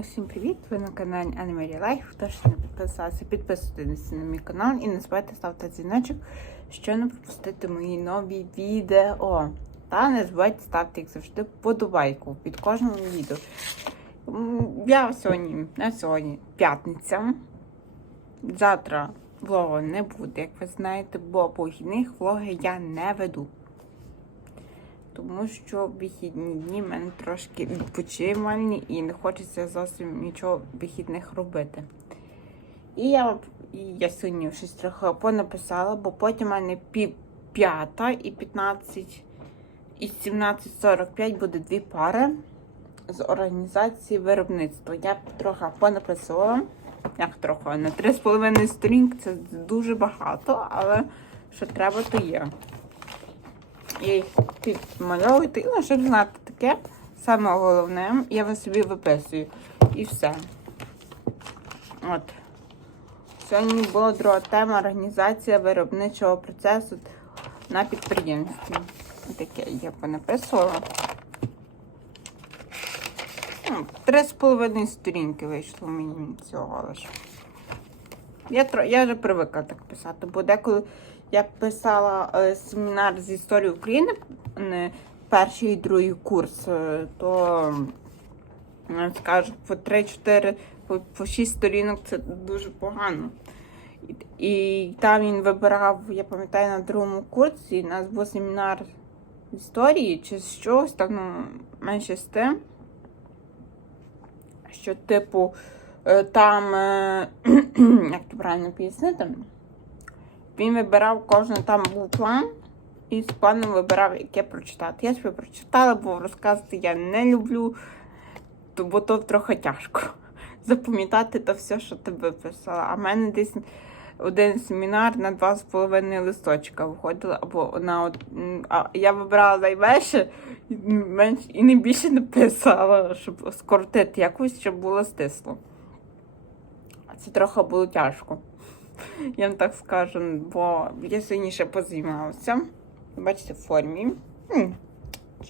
Усім привіт! Ви на каналі Anime Life. Хто не підписався, підписуйтесь на мій канал і не забувайте ставити дзвіночок, щоб не пропустити мої нові відео. Та не забувайте ставити, як завжди, подобайку під кожним відео. Я сьогодні, на сьогодні п'ятниця. Завтра влогу не буде, як ви знаєте, бо по вихідних влоги я не веду. Тому що вихідні дні в мене трошки відпочивальні і не хочеться зовсім нічого вихідних робити. І я, я сьогодні щось трохи понаписала, бо потім в мене пів п'ята і 15 і 17.45 буде дві пари з організації виробництва. Я трохи понаписала, як трохи, на 3,5 сторінки це дуже багато, але що треба, то є. Я їх підмальовую, ну, щоб знати таке. Саме головне, я вас собі виписую. І все. От. Сьогодні була друга тема організація виробничого процесу на підприємстві. Таке я понаписувала. Ну, Три з половиною сторінки вийшло мені цього. Я, я вже привикла так писати, бо деколи я писала е, семінар з історії України, перший і другий курс, е, то е, скажу, по 3-4, по, по 6 сторінок це дуже погано. І, там він вибирав, я пам'ятаю, на другому курсі у нас був семінар історії чи з чогось, там ну, менше з тим, що, типу, там, як то правильно пояснити, він вибирав кожен там був план і з планом вибирав, яке прочитати. Я собі прочитала, бо розказувати я не люблю, бо то трохи тяжко запам'ятати то все, що ти виписала. А в мене десь один семінар на два з половиною листочка виходило, або на од- а я вибирала найменше менш і не більше не писала, щоб скоротити якось, щоб було стисло. Це трохи було тяжко. Я вам так скажу, бо я ще позаймалася. Бачите, в формі.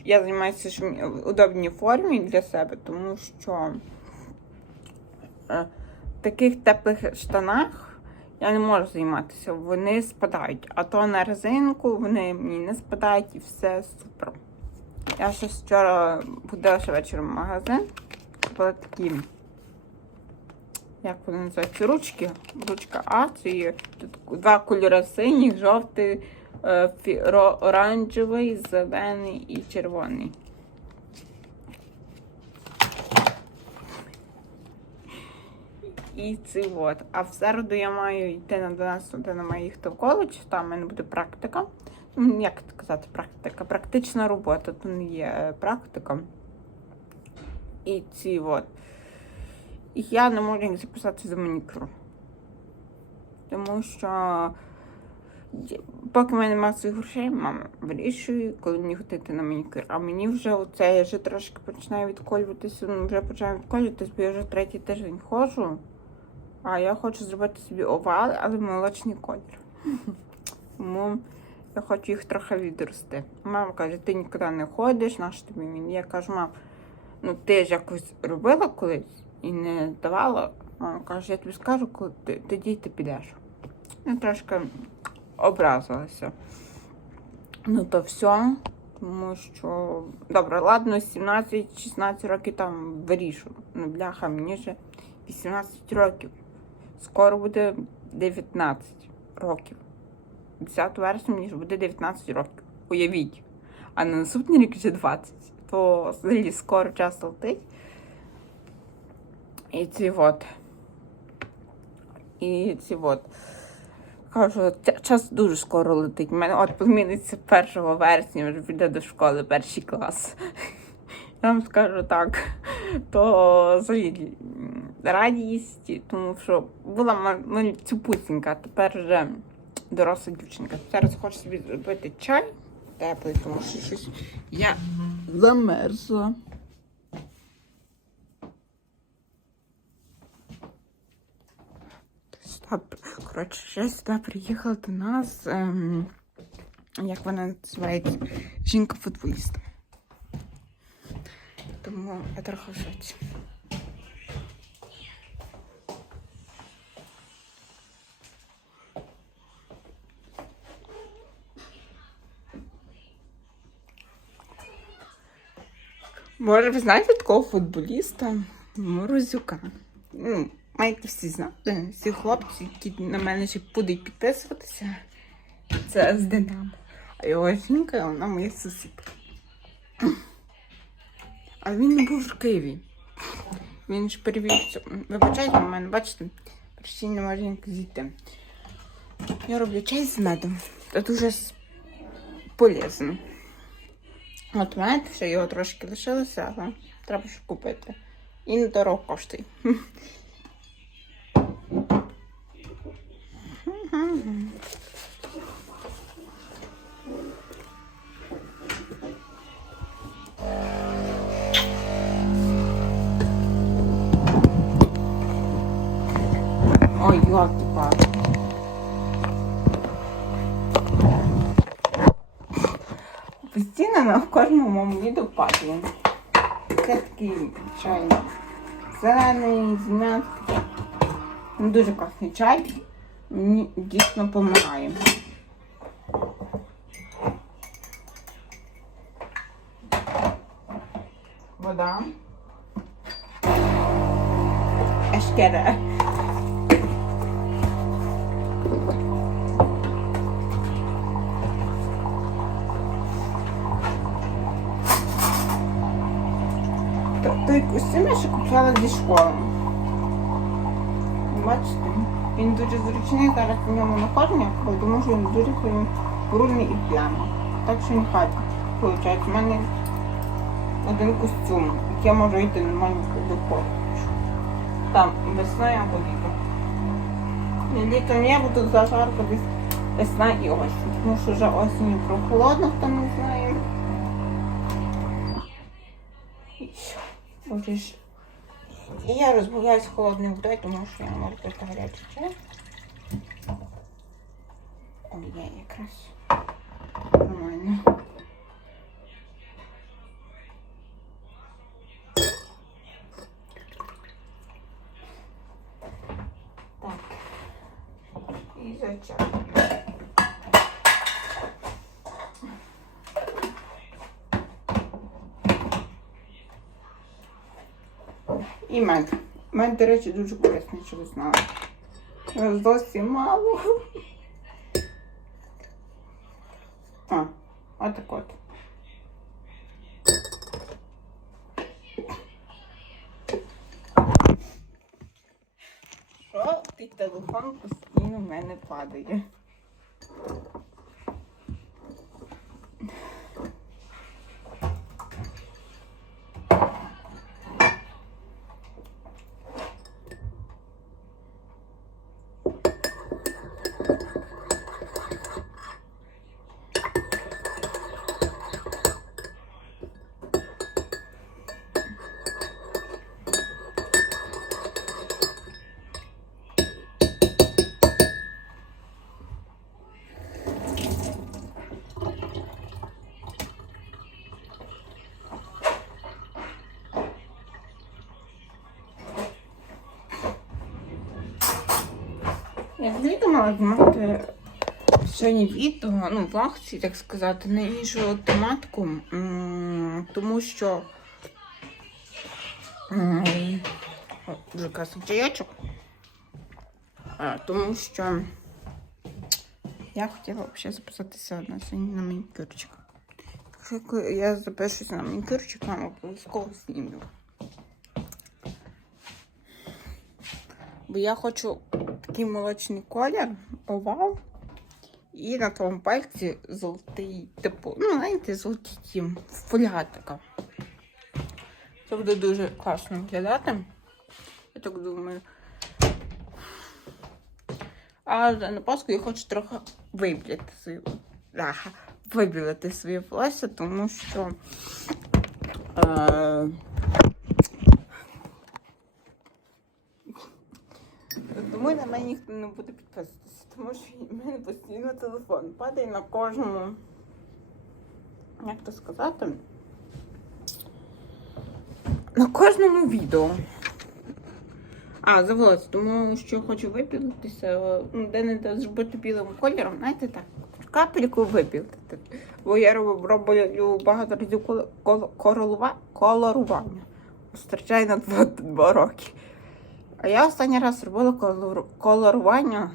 Я займаюся в удобній формі для себе, тому що е, в таких теплих штанах я не можу займатися. Вони спадають. А то на резинку вони мені не спадають і все супер. Я ще вчора ходила ще вечором в магазин. Були такі як вони називаються, ручки. Ручка А, це є тут два кольори синіх, жовтий, е, оранжевий, зелений і червоний. І це от. А в середу я маю йти на 12 годину, маю їхати в коледж, там в мене буде практика. Ну, Як сказати, практика? Практична робота, то не є е, практика. І ці от. І я не можу їх записати за манікюр. Тому що поки в мене немає своїх грошей, мама вирішує, коли мені ходити на манікюр. А мені вже оце я вже трошки починаю відколюватися, ну вже починаю відколюватися, бо я вже третій тиждень ходжу. А я хочу зробити собі овал, але молочний колір. Тому я хочу їх трохи відрости. Мама каже, ти нікуди не ходиш, наш тобі він. Я кажу, мам, ну ти ж якось робила колись і не давала. Каже, я тобі скажу, коли тоді ти підеш. Я трошки образилася. Ну то все, тому що. Добре, ладно, 17-16 років там вирішу. Ну, бляха, мені вже 18 років. Скоро буде 19 років. 10 вересня мені ж буде 19 років. Уявіть. А на наступний рік вже 20. То взагалі скоро час летить. І ці от. І ці от. Кажу, час дуже скоро летить. У мене от племінниця 1 вересня вже піде до школи перший клас. Я вам скажу так, то взагалі радість, тому що була ма- цюпусінька, тепер вже доросла дівчинка. Зараз хочу собі зробити чай теплий, тому що щось я замерзла. Коротше, вже сюди приїхала до нас, ем, як вона називається, жінка-футболіст. Тому я трохи шоці. Може, ви знаєте такого футболіста Морозюка? Ну, маєте всі знати, всі хлопці, які на мене ще будуть підписуватися. Це з Динамо. А його жінка, вона моя сусідка. Але він не був в Києві. Він ж перевівся. Вибачайте, у мене, бачите, почти не може ніяк зійти. Я роблю чай з медом. Це дуже полезно. От мед, ще його трошки лишилося, але треба ще купити. І не дорого Ой, ёлки палки Постійно на кожному моєму відео. Це такий чай. Зелений, з. Ну, Дуже класний чай. Мені дійсно допомагає. Вода. Ешкера. Тобто костюм я ще купувала зі школи. Бачите? Він дуже зручний, зараз в ньому не тому що він дуже брудний і п'яний. Так що нехай виходить. У мене один костюм, який я можу йти нормально до коледжу. Там або літом. І Літом я буду зажарка весна і осінь, тому що вже осінню прохолодно, хто не знає. І що? І я розбавляюсь холодною водою, тому що я можу пити гарячий чай. Ой, я якраз. Нормально. Так. І зачем? І мед. Мед, до речі, дуже корисний, що ви знали. Зовсім мало. А, отак от. Що ти телефон постійно в мене падає? Я думала знімати сьогодні відео, ну, влог, ці, так сказати, на іншу тематику, тому що дуже красний чайочок. Тому що я хотіла взагалі записатися на сьогодні на манікюрчик. Я запишуся на манікюрчик, вам обов'язково знімлю. Бо я хочу такий молочний колір, овал. І на тому пальці золотий, типу, ну, знаєте, золоті ті, фольга така. Це буде дуже класно виглядати. Я так думаю. А на Пасху я хочу трохи вибілити свою. Вибілити своє волосся, тому що. Е, Тому на мене ніхто не буде підписуватися, тому що в мене постійно телефон падає на кожному. Як то сказати? На кожному відео. А, завелась, тому що хочу випілитися, ну, де не де зробити білим кольором, знаєте так, капельку випілити. Бо я роблю, багато разів кол- кол- королува- колорування. Вистачає на два роки. А я останній раз робила колорування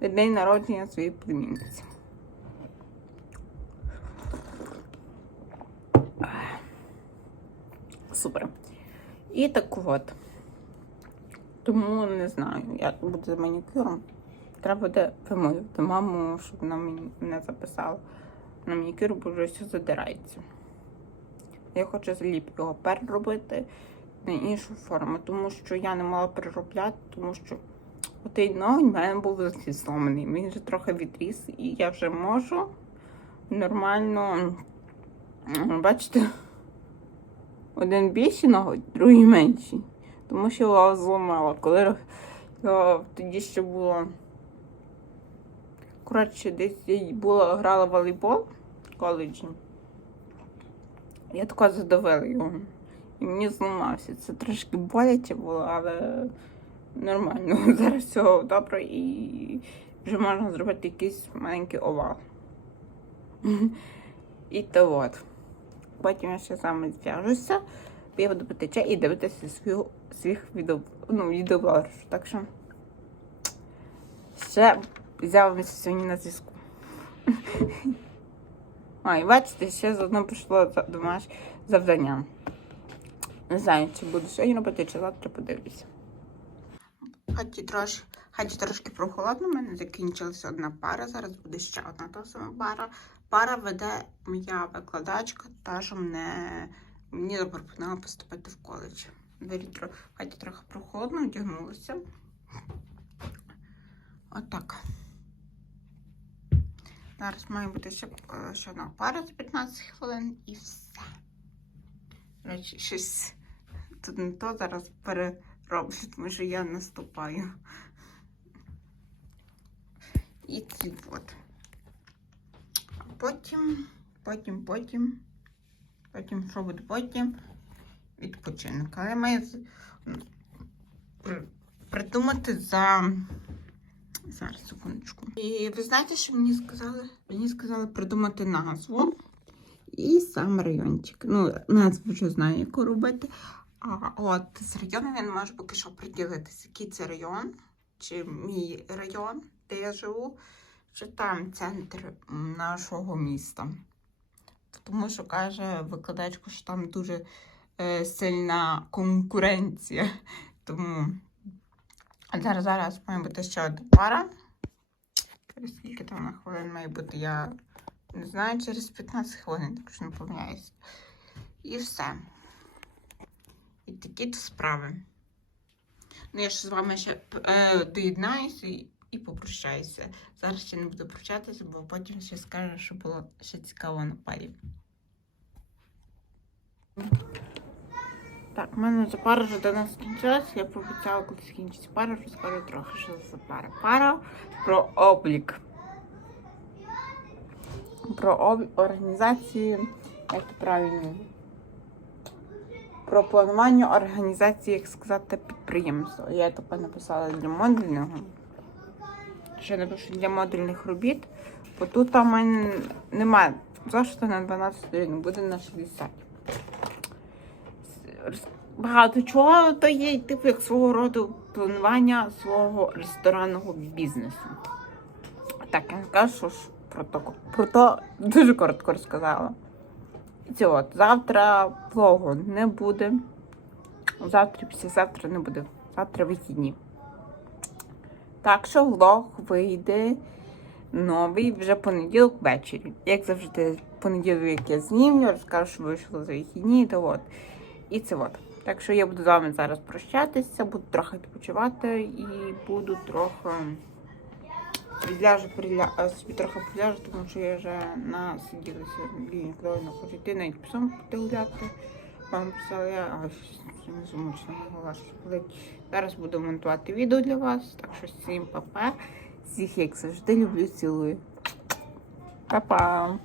на день народження своєї племінниці. Супер. І так от. Тому не знаю, як буде з манікюром. Треба буде вимовити маму, щоб вона мені не записала на манікюр, бо вже все задирається. Я хочу зліп його переробити іншу форму, тому що я не мала переробляти, тому що отей ногонь в мене був зломаний. Він вже трохи відріс, і я вже можу нормально. Бачите, один більший ноготь, другий менший. Тому що його зламала. Коли його тоді ще було. Коротше, десь я була, грала в волейбол в коледжі. Я тако задавила його. І мені зламався. Це трошки боляче було, але нормально. Зараз все добре і вже можна зробити якийсь маленький овал. І то от. Потім я ще саме зв'яжуся, я буду пити чай і дивитися свою, своїх відео, ну, відеоблогерів. Так що ще з'явимося сьогодні на зв'язку. А, і бачите, ще заодно за- домашнє завдання. Не знаю, чи буду сьогодні робити, чи завтра подивлюся. Хаті хаті трошки прохолодно, у мене закінчилася одна пара, зараз буде ще одна та сама пара. Пара веде моя викладачка, та що мене мені запропонувала поступити в коледж. Тро- хаті трохи прохолодно, одягнулася. Отак. Зараз має бути ще, ще одна пара за 15 хвилин і все. Речі, щось тут не то зараз перероблю, тому що я наступаю. І ці от. А потім, потім, потім, потім, що буде потім? Відпочинок. Але маю придумати за. Зараз, секундочку. І ви знаєте, що мені сказали? Мені сказали придумати назву і сам райончик. Ну, назву вже знаю, яку робити. От з районом я не можу поки що приділитися, який це район, чи мій район, де я живу, чи там центр нашого міста. Тому що каже викладачка, що там дуже е, сильна конкуренція. Тому зараз зараз має бути ще одна пара. Через скільки там на хвилин має бути, я не знаю, через 15 хвилин, так що не помиляюся. І все. І такі то справи. Ну, я ж з вами ще е, доєднаюся і, і попрощаюся. Зараз ще не буду прощатися, бо потім ще скажу, що було ще цікаво на парі. Так, в мене вже пара вже до нас скінчилась. Я пообіцяла, коли скінчиться пара, розкажу трохи, що за пара. Пара про облік. Про об... організації, як правильно. Про планування організації, як сказати, підприємства. Я таке написала для модульного. Ще напишу для модульних робіт. Бо тут у мене немає зошита на 12 сторінок, буде на 60 багато чого, то є типу як свого роду планування свого ресторанного бізнесу. Так, я не скажу, що ж про то, про то дуже коротко розказала. Це от, завтра влогу не буде. Завтра, післязавтра не буде. Завтра вихідні. Так що влог вийде новий вже понеділок ввечері. Як завжди, понеділок, як я знімлю, розкажу, що вийшло за вихідні, то от. І це от. Так що я буду з вами зараз прощатися, буду трохи відпочивати і буду трохи відляжу, приля... собі трохи приляжу, тому що я вже насиділася біля коли не хочу йти, навіть псом гуляти. Вам писала я, а не змучена, могла болить. Зараз буду монтувати відео для вас, так що всім па-па. Всіх, як завжди, люблю, цілую. Па-па!